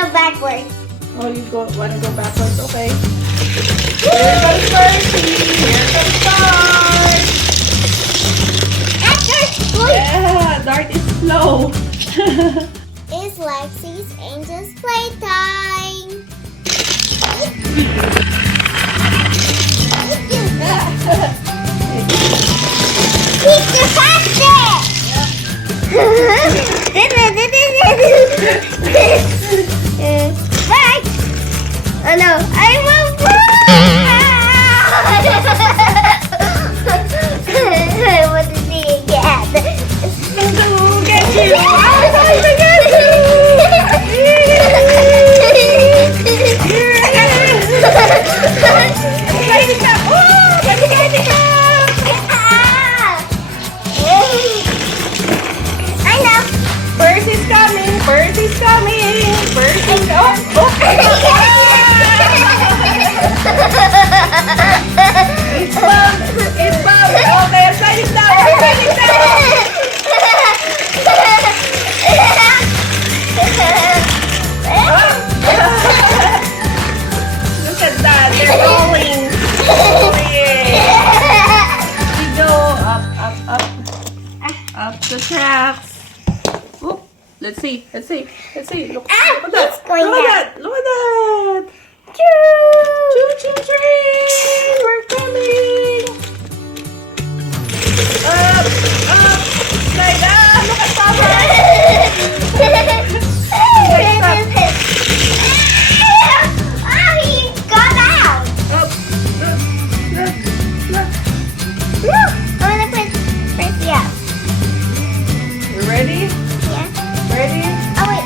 go backwards. Oh, you want to go backwards? Okay. Here comes Percy. Here comes Dart. Yeah, Dart is slow. It's Lexi's Angel's playtime. Keep the faster! Right! Oh no, I will what did he get? Get you! I know. Percy's coming! Percy's coming! Percy's coming! It's bumped! It's bumped! Okay, I'm sliding down! I'm sliding down! Look at that! They're rolling! We go up, up, up. Up the tracks. Oop. Let's see. Let's see. Let's see. Look, look at that. It's going Look at that. Look at that. Choo choo train. We're coming. Up, up. Slide up. Look at Papa. Oh, he got out. Up. Look. Look. Look, I'm gonna put Percy up. You ready? Yeah. Ready? Oh wait.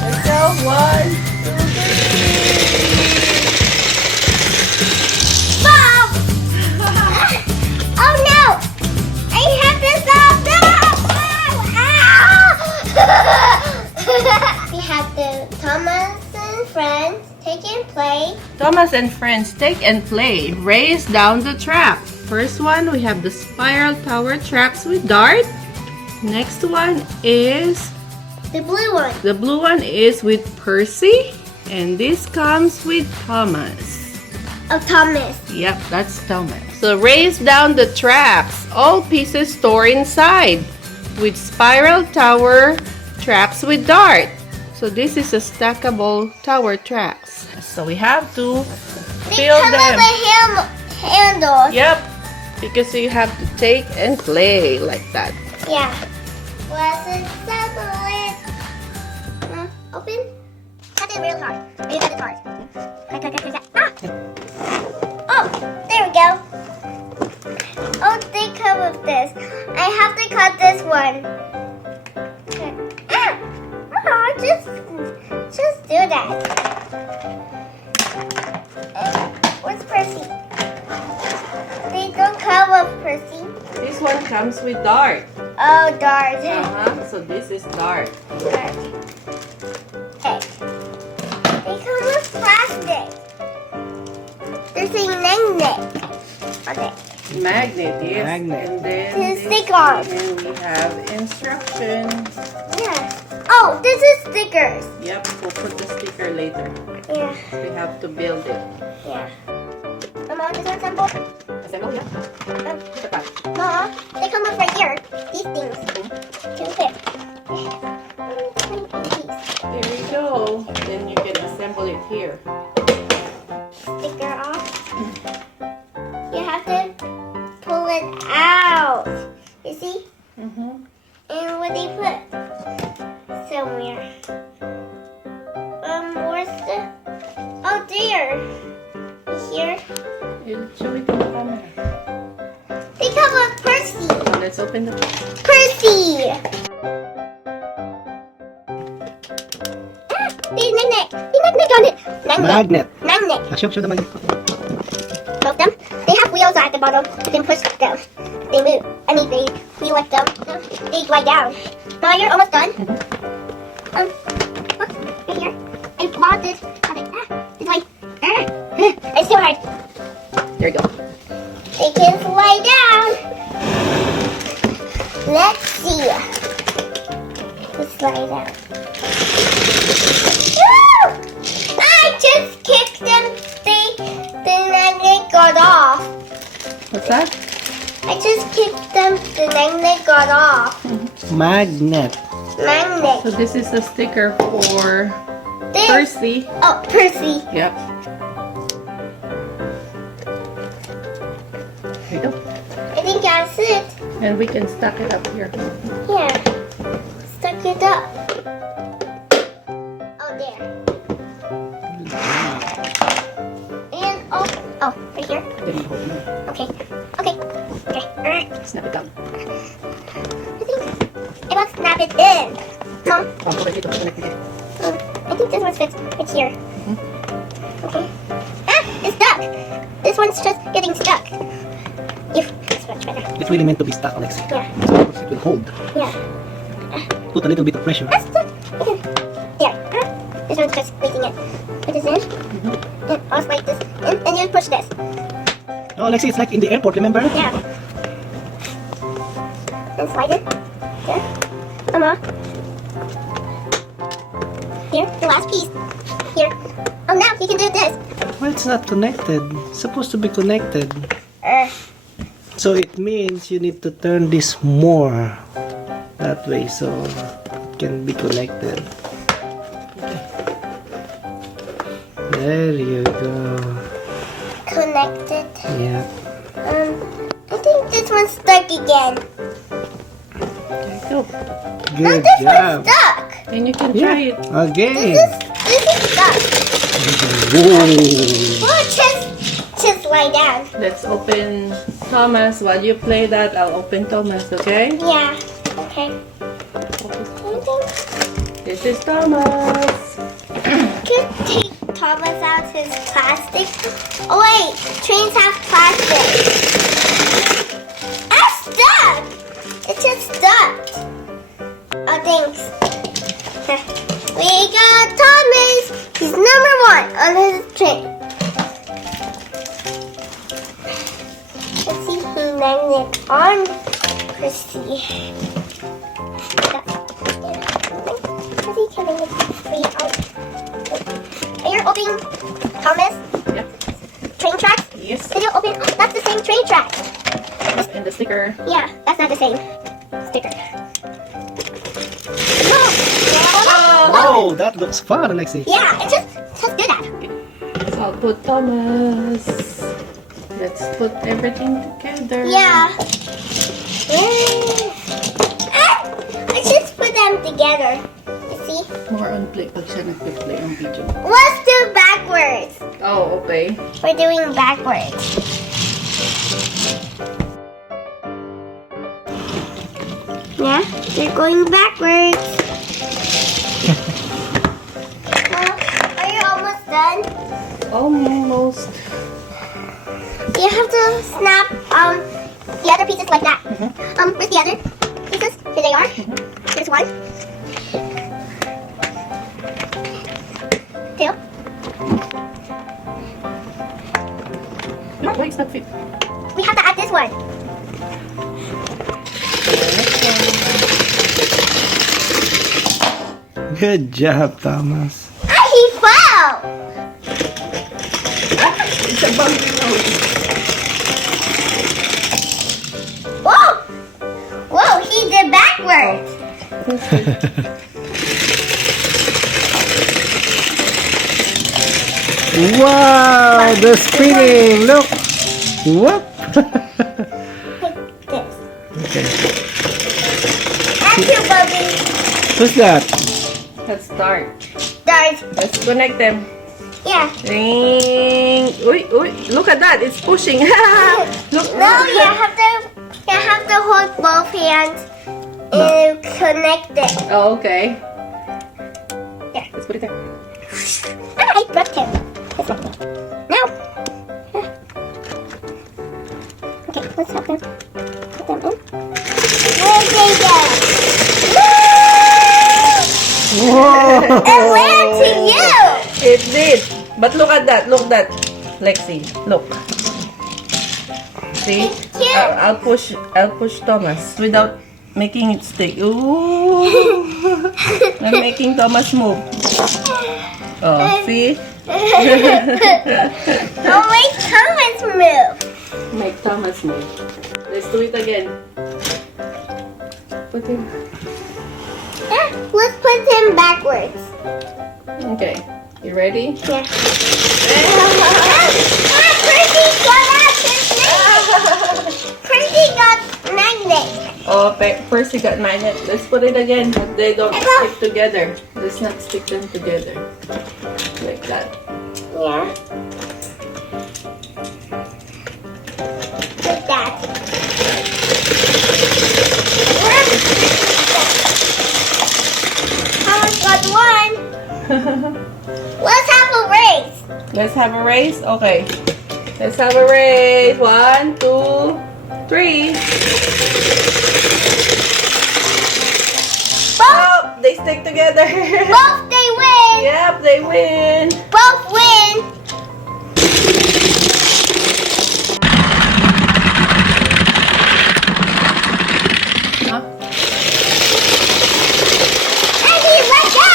Let's go. 1, 2, 3. Bob! Oh no! I have to stop! No! Ow! We have the Thomas and friends take and play. Thomas and friends take and play. Race down the track. First one, we have the spiral tower tracks with Dart. Next one is The blue one. the blue one is with Percy, and this comes with Thomas. Oh, Thomas. Yep, that's Thomas. So race down the tracks. All pieces store inside with spiral tower tracks with Dart. So this is a stackable tower tracks. So we have to They fill come them. with a handle. Yep, because you have to take and play like that. Yeah. Let's assemble it. Open. Cut it real hard. You cut it hard. Cut, cut, cut, cut, cut. Ah! Oh, there we go. Oh, they come with this. I have to cut this one. Ah! Oh, just do that. Where's Percy? They don't come with Percy. This one comes with Dart. Oh, Dart. So this is Dart. Dart. Okay. They come with plastic. There's a magnet on it. Magnet, yes. Magnet. And then There's stickers. and we have instructions. Yeah. Oh, this is stickers. Yep, we'll put the sticker later. Yeah. We have to build it. Yeah. Mama, this one sample. Assemble, yeah. Look at that. Mama, they come with right here. These things. Two pair. There we go. Then you can assemble it here. Sticker off. You have to pull it out. You see? Mm-hmm. And what they put somewhere. Where's the? Oh, there. Here. You'll show it to the camera. They come with Percy. So let's open the Percy. There's magnet. There's magnet on it. Magnet. Magnet. Show the magnet. Both them. They have wheels at the bottom. You can push them. They move. I mean, they let them. They glide down. Now you're almost done. Look, right here. I blocked it. It's like, it's too hard. There you go. They can slide down. Let's see. Let's slide down. cut off. Magnet. Magnet. So this is a sticker for This. Percy. Oh, Percy. Yep. There you go. I think that's it. And we can stack it up here. Yeah. Stuck it up. Oh, there. And oh, right here. Okay. Okay. Okay. Alright. Snap it down. I think I will snap it in. Mom, I think this one fits right here. Okay. Ah, it's stuck. This one's just getting stuck. It's much better. It's really meant to be stuck, Alex. Yeah. So it will hold. Yeah. Put a little bit of pressure. That's stuck. Okay. There. This one's just squeezing it. Put this in. And I'll slide this in, and you push this. Oh, Alexi, it's like in the airport, remember? Yeah. And slide it. There. Here, the last piece. Here. Oh, now you can do this. Well, it's not connected. It's supposed to be connected. So it means you need to turn this more that way so it can be connected. There you go. Connected. Yeah. I think this one's stuck again. There you go. No, Good this job. one's stuck. And you can try it. Again. This is stuck. Whoa. Oh, just lie down. Let's open Thomas. While you play that, I'll open Thomas, okay? Yeah. Okay. This is Thomas. Could take Thomas out his plastic. Oh wait, trains have plastic. I'm stuck. It's just stuck. Oh, thanks. We got Thomas. He's number 1 on his train. Let's see who magnet on Percy. Percy can make it free out. Are you opening Thomas? Yep. Train tracks? Yes. Did you open? That's the same train track. And the sticker. Yeah, that's not the same sticker. Oh, that looks fun, Alexi. Yeah, it's just do that. So I'll put Thomas. Let's put everything together. Yeah. I just put them together. You see? More on play. Pag siya nag-play on video. Let's do backwards. Oh, okay. We're doing backwards. Yeah, they're going backwards. Are you almost done? Almost. You have to snap the other pieces like that. Where's the other pieces? Here they are. Here's one. 2. No, why it's not fit? We have to add this one. Good job, Thomas. Ah, he fell! It's a bumpy road. Whoa! Whoa, he did backwards. Wow, the spinning. Look. What? Like this. Okay. Thank you, Bubby. Who's that? Let's start. Dart. Let's connect them. Yeah. Ring. Uy, uy, look at that. It's pushing. Look. No, you have to hold both hands and connect it. Oh, okay. There. Let's put it there. Ah, I broke him. Now. Okay, let's help them. Put them in. There they go. Whoa. And land to you. It did. But look at that. Look that. Lexi, look. See? Cute. I'll push Thomas without making it stick. Ooh. I'm making Thomas move. Oh, see? Oh, wait, Thomas move. Make Thomas move. Let's do it again. put him. Let's put him backwards. Okay, you ready? Yeah. Percy got out his magnet. Percy got magnet. Oh, Percy got magnet. Let's put it again, but they don't stick together. Let's not stick them together. Like that. Yeah. Like that. Thomas got one. Let's have a race. Let's have a race? Okay. Let's have a race. 1, 2, 3. Oh, they stick together. Both they win. Yep, they win. Both win. Huh? And he let go.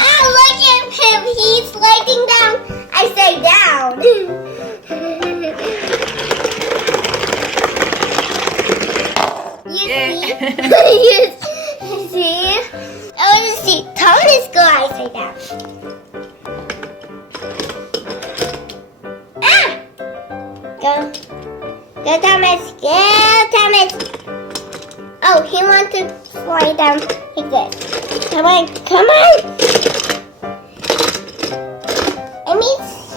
Oh, look at him. He's sliding down. I say down. You Yeah. see? You see? I want to see Thomas go upside down. Ah! Go. Go, Thomas. Go, Thomas. Oh, he wants to slide down like this. Come on. Come on.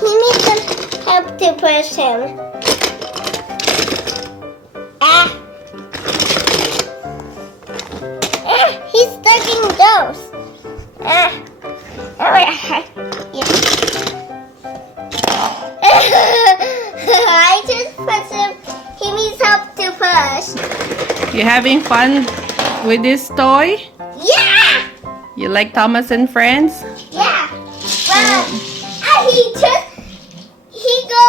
He needs some help to push him. Ah. He's stuck in those. I just pushed him. He needs help to push. You having fun with this toy? Yeah! You like Thomas and Friends? Yeah. Well, he go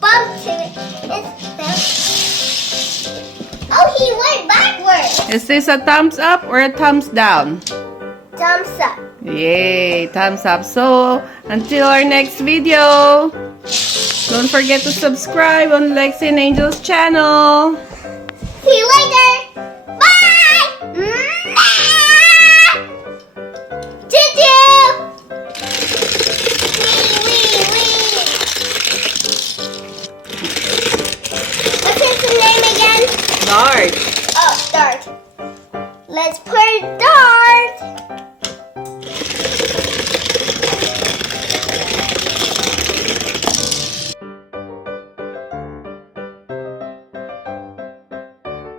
bump to it. Oh, he went backwards. Is this a thumbs up or a thumbs down? Thumbs up. Yay, thumbs up. So, until our next video, don't forget to subscribe on Lexi and Angel's channel. See you later.